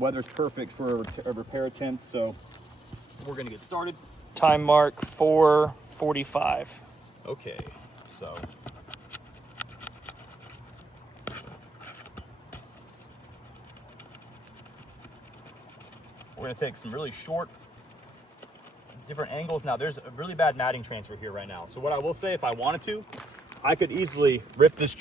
weather's perfect for a repair attempt, so we're gonna get started. Time mark 4:45. Okay, so we're gonna take some really short, different angles. Now there's a really bad matting transfer here right now. So what I will say, if I wanted to, I could easily rip this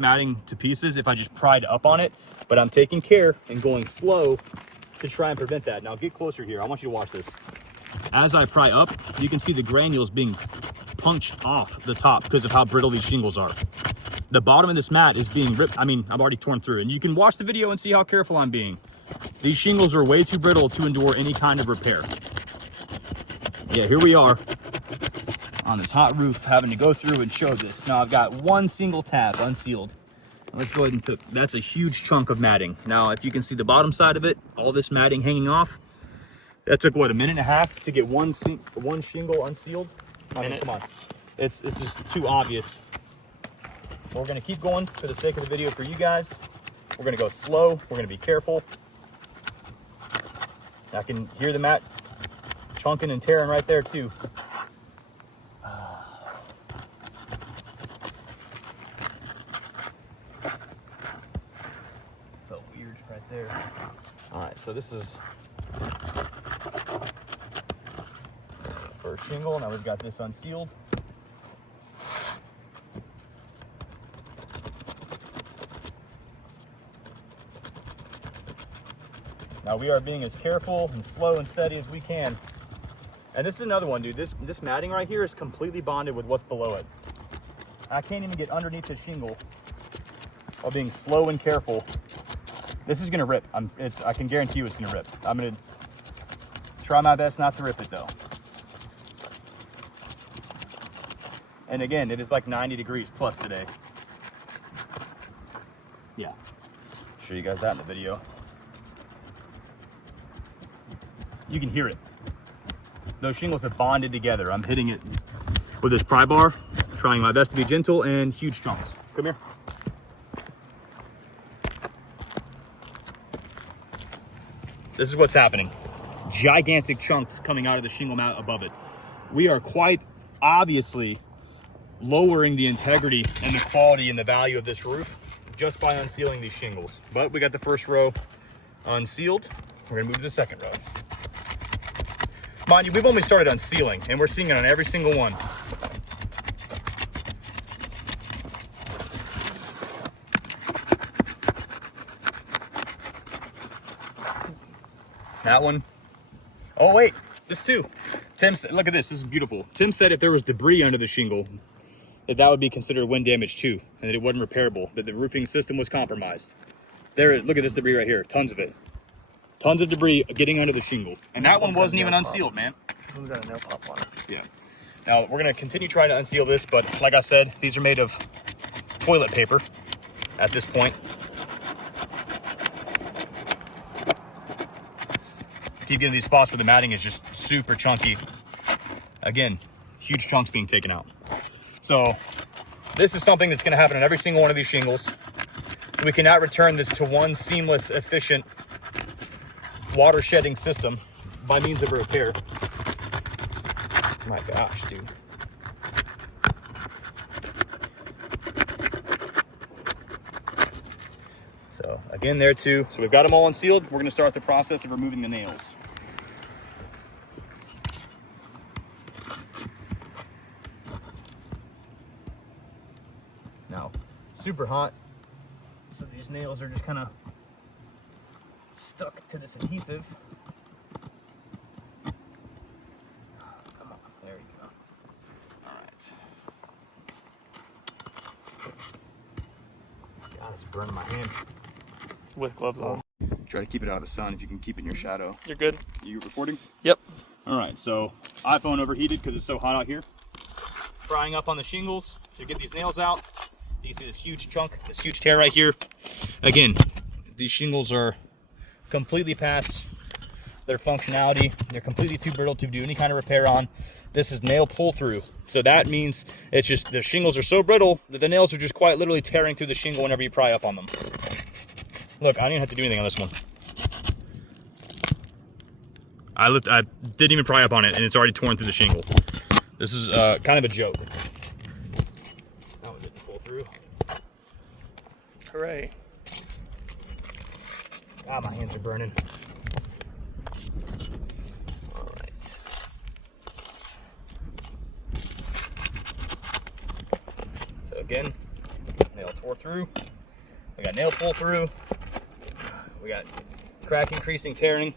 matting to pieces if I just pried up on it, but I'm taking care and going slow to try and prevent that. Now get closer here. I want you to watch this. As I pry up, you can see the granules being punched off the top because of how brittle these shingles are. The bottom of this mat is being ripped. I mean, I've already torn through, and you can watch the video and see how careful I'm being. These shingles are way too brittle to endure any kind of repair. Yeah, here we are on this hot roof having to go through and show this. Now I've got one single tab unsealed. Let's go ahead and that's a huge chunk of matting. Now, if you can see the bottom side of it, all this matting hanging off, that took what, a minute and a half to get one shingle unsealed? I mean, come on. It's just too obvious. We're gonna keep going for the sake of the video for you guys. We're gonna go slow, we're gonna be careful. I can hear the mat chunking and tearing right there too. Felt weird right there. All right, so this is first shingle. Now we've got this unsealed. Now we are being as careful and slow and steady as we can. And this is another one, dude. This matting right here is completely bonded with what's below it. I can't even get underneath the shingle while being slow and careful. This is gonna rip. I can guarantee you it's gonna rip. I'm gonna try my best not to rip it though. And again, it is like 90 degrees plus today. Yeah, I'll show you guys that in the video. You can hear it. Those shingles have bonded together. I'm hitting it with this pry bar, trying my best to be gentle, and huge chunks. Come here. This is what's happening. Gigantic chunks coming out of the shingle mat above it. We are quite obviously lowering the integrity and the quality and the value of this roof just by unsealing these shingles. But we got the first row unsealed. We're gonna move to the second row. Mind you, we've only started unsealing, and we're seeing it on every single one. That one. Oh wait, this too. Tim said, look at this, this is beautiful. Tim said if there was debris under the shingle, that would be considered wind damage too, and that it wasn't repairable, that the roofing system was compromised. There, look at this debris right here, tons of it. Tons of debris getting under the shingle. And that one wasn't even unsealed, man. We've got a nail pop on it. Yeah. Now, we're gonna continue trying to unseal this, but like I said, these are made of toilet paper at this point. Keep getting these spots where the matting is just super chunky. Again, huge chunks being taken out. So, this is something that's gonna happen on every single one of these shingles. We cannot return this to one seamless, efficient water shedding system by means of a repair. My gosh, dude. So again, there too. So we've got them all unsealed. We're gonna start the process of removing the nails. Now, super hot. So these nails are just kind of stuck to this adhesive. Come on, there you go. All right. God, it's burning my hand. With gloves on. Try to keep it out of the sun if you can keep it in your shadow. You're good? You recording? Yep. All right, so iPhone overheated because it's so hot out here. Frying up on the shingles to get these nails out. You see this huge chunk, this huge tear right here. Again, these shingles are completely past their functionality. They're completely too brittle to do any kind of repair on. This is nail pull through. So that means it's just the shingles are so brittle that the nails are just quite literally tearing through the shingle whenever you pry up on them. Look, I don't even have to do anything on this one. I didn't even pry up on it, and it's already torn through the shingle. This is kind of a joke. That one didn't pull through. Hooray. Ah, my hands are burning. All right. So again, nail tore through. We got nail pull through. We got crack increasing, tearing.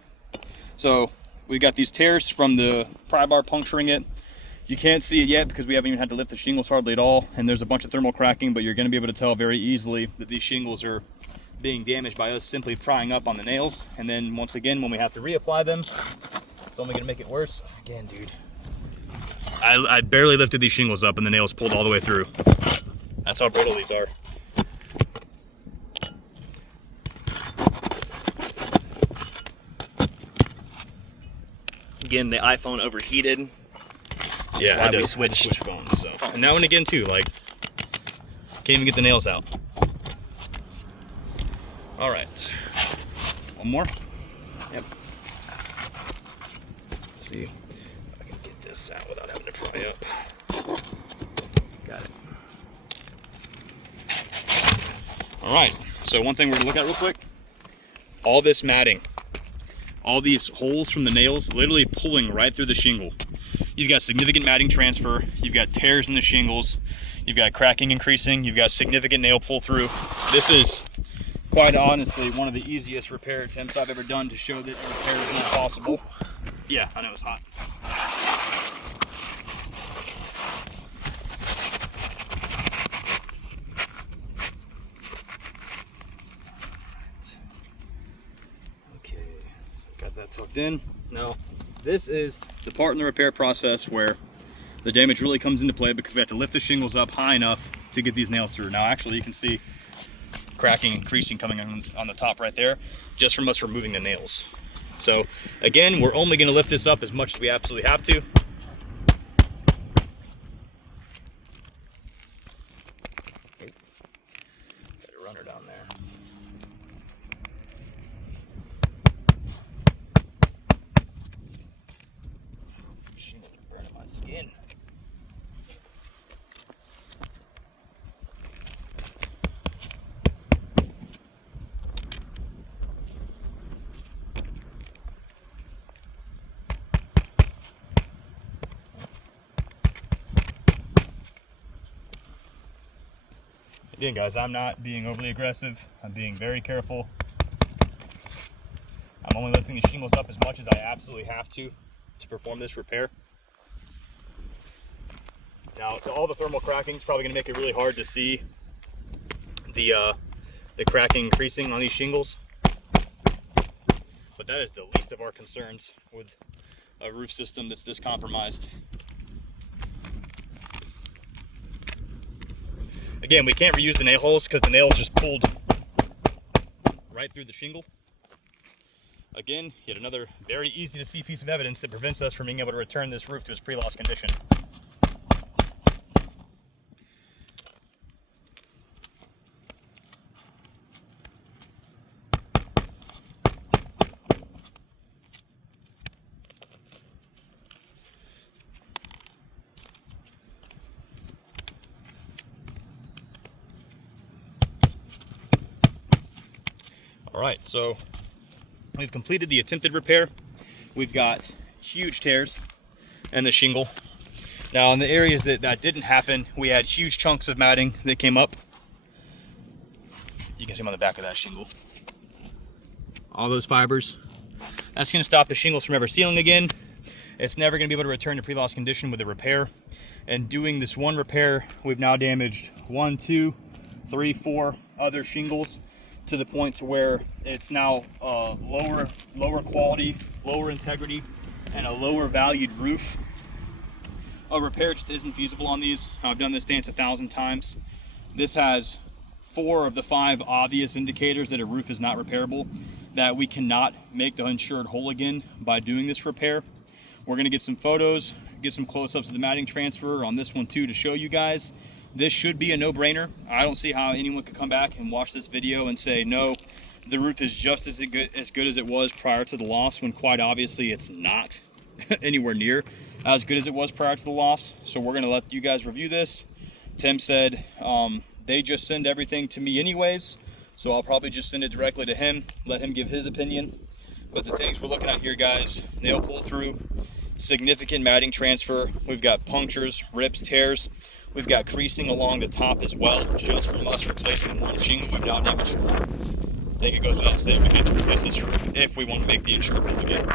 So we got these tears from the pry bar puncturing it. You can't see it yet because we haven't even had to lift the shingles hardly at all. And there's a bunch of thermal cracking, but you're going to be able to tell very easily that these shingles are being damaged by us simply prying up on the nails. And then once again, when we have to reapply them, it's only going to make it worse. Again, dude, I barely lifted these shingles up and the nails pulled all the way through. That's how brittle these are. Again, the iPhone overheated. Yeah, Why I we did switched phones. So. And now and again too, like, can't even get the nails out. All right, one more. Yep. Let's see if I can get this out without having to pry up. Got it. All right. So one thing we're gonna look at real quick: all this matting, all these holes from the nails, literally pulling right through the shingle. You've got significant matting transfer, you've got tears in the shingles, you've got cracking increasing, you've got significant nail pull through. This is quite honestly one of the easiest repair attempts I've ever done to show that a repair is not possible. Yeah, I know it's hot. Okay, so got that tucked in. Now, this is the part in the repair process where the damage really comes into play because we have to lift the shingles up high enough to get these nails through. Now, actually, you can see cracking and creasing coming on the top right there, just from us removing the nails. So, again, we're only going to lift this up as much as we absolutely have to. Got a runner down there. Shingles are burning my skin. Again, guys, I'm not being overly aggressive. I'm being very careful. I'm only lifting the shingles up as much as I absolutely have to perform this repair. Now, all the thermal cracking is probably going to make it really hard to see the cracking increasing on these shingles. But that is the least of our concerns with a roof system that's this compromised. Again, we can't reuse the nail holes because the nails just pulled right through the shingle. Again, yet another very easy to see piece of evidence that prevents us from being able to return this roof to its pre-loss condition. All right, so we've completed the attempted repair. We've got huge tears in the shingle. Now, in the areas that didn't happen, we had huge chunks of matting that came up. You can see them on the back of that shingle. All those fibers. That's going to stop the shingles from ever sealing again. It's never going to be able to return to pre-loss condition with a repair. And doing this one repair, we've now damaged 1, 2, 3, 4 other shingles, to the point where it's now lower quality, lower integrity, and a lower valued roof. A repair just isn't feasible on these. I've done this dance 1,000 times. This has 4 of the 5 obvious indicators that a roof is not repairable, that we cannot make the insured whole again by doing this repair. We're gonna get some photos, get some close-ups of the matting transfer on this one too to show you guys. This should be a no-brainer. I don't see how anyone could come back and watch this video and say, no, the roof is just as good as it was prior to the loss, when quite obviously it's not anywhere near as good as it was prior to the loss. So we're gonna let you guys review this. Tim said they just send everything to me anyways, so I'll probably just send it directly to him, let him give his opinion. But the things we're looking at here, guys, nail pull through, significant matting transfer. We've got punctures, rips, tears. We've got creasing along the top as well, just from us replacing one shingle we've now damaged 4. I think it goes without saying we have to replace this roof if we want to make the insurable again.